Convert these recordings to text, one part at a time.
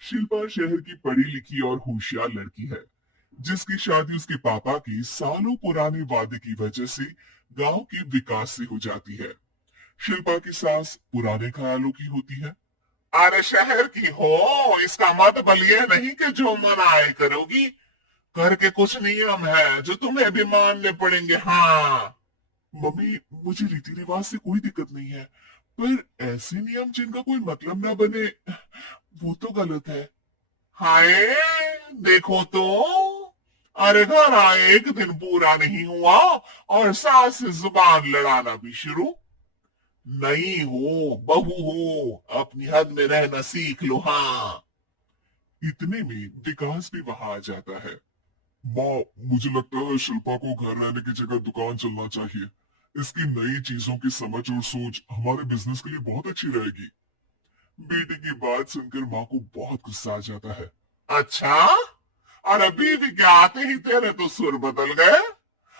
शिल्पा शहर की पढ़ी लिखी और होशियार लड़की है, जिसकी शादी उसके पापा की सालों पुराने वादे की वजह से गांव के विकास से हो जाती है। शिल्पा की सास पुराने ख्यालों की होती है। अरे शहर की हो, इसका मतलब ये नहीं कि जो मन आए करोगी। घर के कुछ नियम है जो तुम्हें भी मानने पड़ेंगे। हाँ मम्मी, मुझे रीति रिवाज से कोई दिक्कत नहीं है, पर ऐसे नियम जिनका कोई मतलब ना बने, वो तो गलत है। हाय, देखो तो, अरे घर आए एक दिन पूरा नहीं हुआ और सास से जुबान लड़ाना भी शुरू। नहीं हो, बहू हो, अपनी हद में रहना सीख लो। हाँ, इतने में विकास भी वहां आ जाता है। माँ, मुझे लगता है शिल्पा को घर रहने की जगह दुकान चलना चाहिए। इसकी नई चीजों की समझ और सोच हमारे बिजनेस के लिए बहुत अच्छी रहेगी। बेटे की बात सुनकर माँ को बहुत गुस्सा आ जाता है। अच्छा, और अभी भी क्या आते ही तेरे तो सुर बदल गए।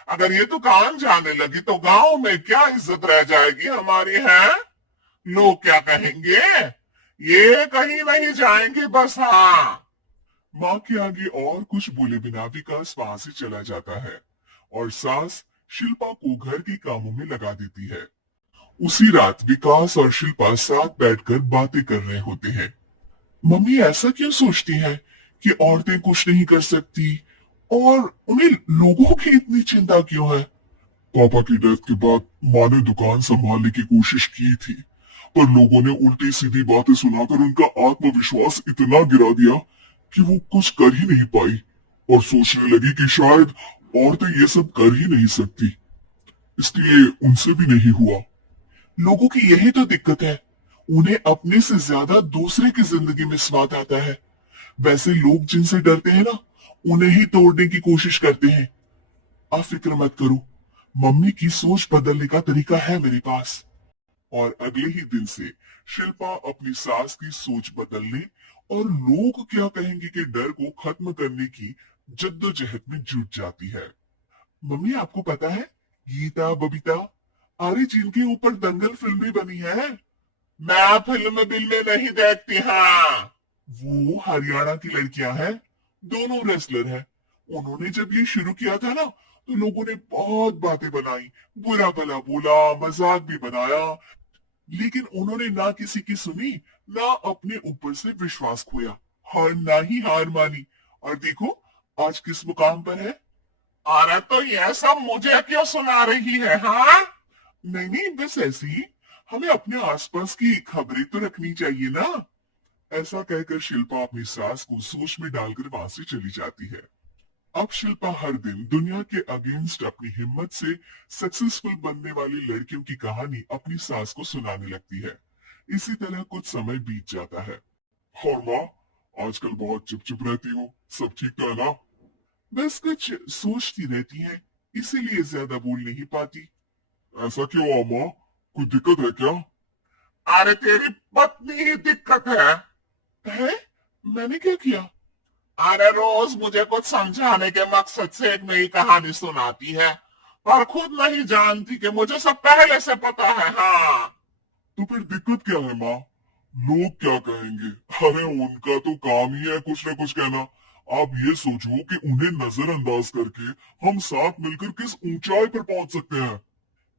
अगर ये दुकान जाने लगी तो गांव में क्या इज्जत रह जाएगी हमारी, है? लोग क्या कहेंगे? ये कहीं नहीं जाएंगे बस। हाँ, माँ के आगे और कुछ बोले बिना विकास वहां से चला जाता है और सास शिल्पा को घर के कामों में लगा देती है। उसी रात विकास और शिल्पा साथ बैठकर बातें कर रहे होते हैं। मम्मी ऐसा क्यों सोचती हैं कि औरतें कुछ नहीं कर सकती, और उन्हें लोगों की इतनी चिंता क्यों है? पापा की डेथ के बाद माँ ने दुकान संभालने की कोशिश की थी, पर लोगों ने उल्टी सीधी बातें सुनाकर उनका आत्मविश्वास इतना गिरा दिया कि वो कुछ कर ही नहीं पाई और सोचने लगी कि शायद औरतें ये सब कर ही नहीं सकती, इसलिए उनसे भी नहीं हुआ। लोगों की यही तो दिक्कत है, उन्हें अपने से ज्यादा दूसरे की जिंदगी में स्वाद आता है। वैसे लोग जिनसे डरते हैं ना, उन्हें ही तोड़ने की कोशिश करते हैं। आप फिक्र मत करो, मम्मी की सोच बदलने का तरीका है मेरे पास। और अगले ही दिन से शिल्पा अपनी सास की सोच बदलने और लोग क्या कहेंगे के डर को खत्म करने की जद्दोजहद में जुट जाती है। मम्मी आपको पता है, गीता बबीता, अरे जिनके ऊपर दंगल फिल्म भी बनी है। मैं फिल्म बिल में नहीं देखती। हाँ, वो हरियाणा की लड़कियां हैं, दोनों रेसलर हैं। उन्होंने जब ये शुरू किया था ना, तो लोगों ने बहुत बातें बनाई, बुरा भला बोला, मजाक भी बनाया, लेकिन उन्होंने ना किसी की सुनी, ना अपने ऊपर से विश्वास खोया, और ना ही हार मानी। और देखो आज किस मुकाम पर है। अरे तो ये सब मुझे क्यों सुना रही है? हाँ, नहीं नहीं, बस ऐसे ही, हमें अपने आसपास की खबरें तो रखनी चाहिए ना। ऐसा कहकर शिल्पा अपनी सास को सोच में डालकर वहां से चली जाती है। अब शिल्पा हर दिन दुनिया के अगेंस्ट अपनी हिम्मत से सक्सेसफुल बनने वाली लड़कियों की कहानी अपनी सास को सुनाने लगती है। इसी तरह कुछ समय बीत जाता है। और माँ, आजकल बहुत चुप चुप रहती हो, सब ठीक तो है ना? बस कुछ सोचती रहती है, इसीलिए ज्यादा बोल नहीं पाती। ऐसा क्यों हुआ माँ, कोई दिक्कत है क्या? अरे तेरी पत्नी ही दिक्कत है? मैंने क्या किया? अरे रोज मुझे कुछ समझाने के मकसद से एक नई कहानी सुनाती है, पर खुद नहीं जानती कि मुझे सब पहले से पता है। हाँ, तो फिर दिक्कत क्या है माँ? लोग क्या कहेंगे? अरे उनका तो काम ही है कुछ न कुछ कहना। आप ये सोचो कि उन्हें नजरअंदाज करके हम साथ मिलकर किस ऊंचाई पर पहुंच सकते हैं।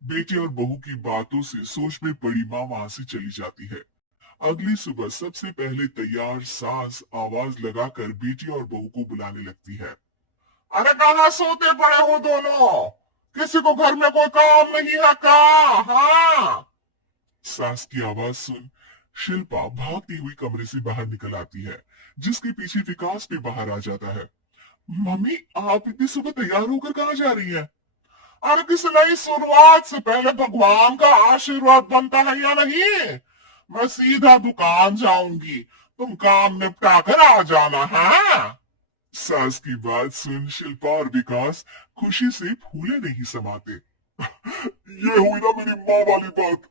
बेटे और बहू की बातों से सोच में पड़ी माँ वहां से चली जाती है। अगली सुबह सबसे पहले तैयार सास आवाज लगाकर बेटी और बहू को बुलाने लगती है। अरे कहाँ सोते पड़े हो दोनों? किसी को घर में कोई काम नहीं है क्या? हाँ। सास की आवाज सुन शिल्पा भागती हुई कमरे से बाहर निकल आती है, जिसके पीछे विकास भी बाहर आ जाता है। मम्मी, आप इतनी सुबह तैयार होकर कहाँ जा रही हैं? अरे किसी नई शुरुआत से पहले भगवान का आशीर्वाद बनता है या नहीं? मैं सीधा दुकान जाऊंगी, तुम काम निपटा कर आ जाना है। सास की बात सुन शिल्पा और विकास खुशी से फूले नहीं समाते। ये हुई ना मेरी माँ वाली बात।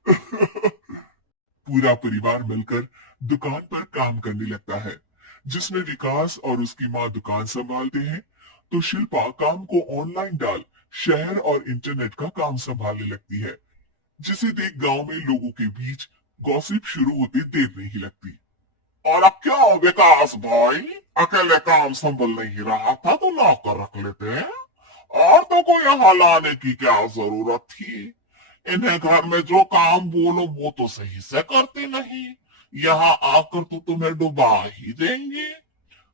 पूरा परिवार मिलकर दुकान पर काम करने लगता है, जिसमें विकास और उसकी माँ दुकान संभालते हैं, तो शिल्पा काम को ऑनलाइन डाल शहर और इंटरनेट का काम संभालने लगती है, जिसे देख गांव में लोगों के बीच गॉसिप शुरू होते देर नहीं लगती। और अब क्या विकास भाई, अकेले काम संभल नहीं रहा था तो नौकर रख लेते हैं। और तो को यहाँ लाने की क्या जरूरत थी। इन्हें घर में जो काम बोलो वो तो सही से करते नहीं। यहाँ आकर तो तुम्हें डुबा ही देंगे।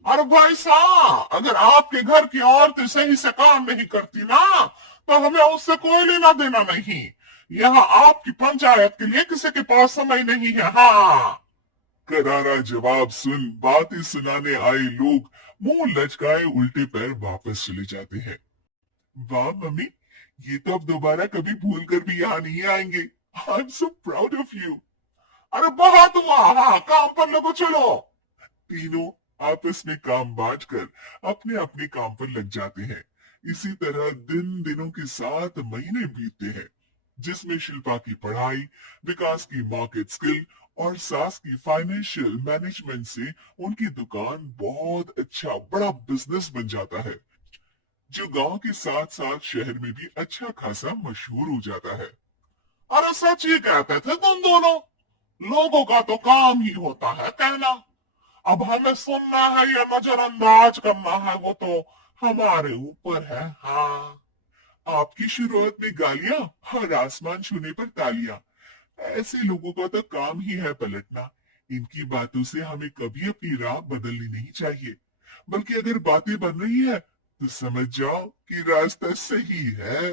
अरे भाई साहब, अगर आपके घर की औरतें सही से काम नहीं करती ना, तो हमें उससे कोई लेना देना नहीं। यहाँ आपकी पंचायत के लिए किसी के पास समय नहीं है। हाँ, करारा जवाब सुन बातें सुनाने आए लोग मुंह लचकाए उल्टे पैर वापस चले जाते हैं। वाह मम्मी, ये तो अब दोबारा कभी भूल कर भी यहाँ नहीं आएंगे। I am so proud of you. अरे बहुत हुआ, हाँ काम पर लगो चलो। तीनों आपस में काम बांट कर अपने अपने काम पर लग जाते हैं। इसी तरह दिन दिनों के साथ महीने बीतते हैं, जिसमें शिल्पा की पढ़ाई, विकास की मार्केट स्किल और सास की फाइनेंशियल मैनेजमेंट से उनकी दुकान बहुत अच्छा बड़ा बिजनेस बन जाता है, जो गांव के साथ साथ शहर में भी अच्छा खासा मशहूर हो जाता है। अरे सच ही कहते थे तुम दोनों, लोगों का तो काम ही होता है कहना। अब हमें सुनना है या नजरअंदाज करना है वो तो हमारे ऊपर है। हाँ, आपकी शुरुआत में गालियां और आसमान छूने पर तालियां, ऐसे लोगों का तो काम ही है पलटना। इनकी बातों से हमें कभी अपनी राह बदलनी नहीं चाहिए, बल्कि अगर बातें बन रही है तो समझ जाओ कि रास्ता सही है।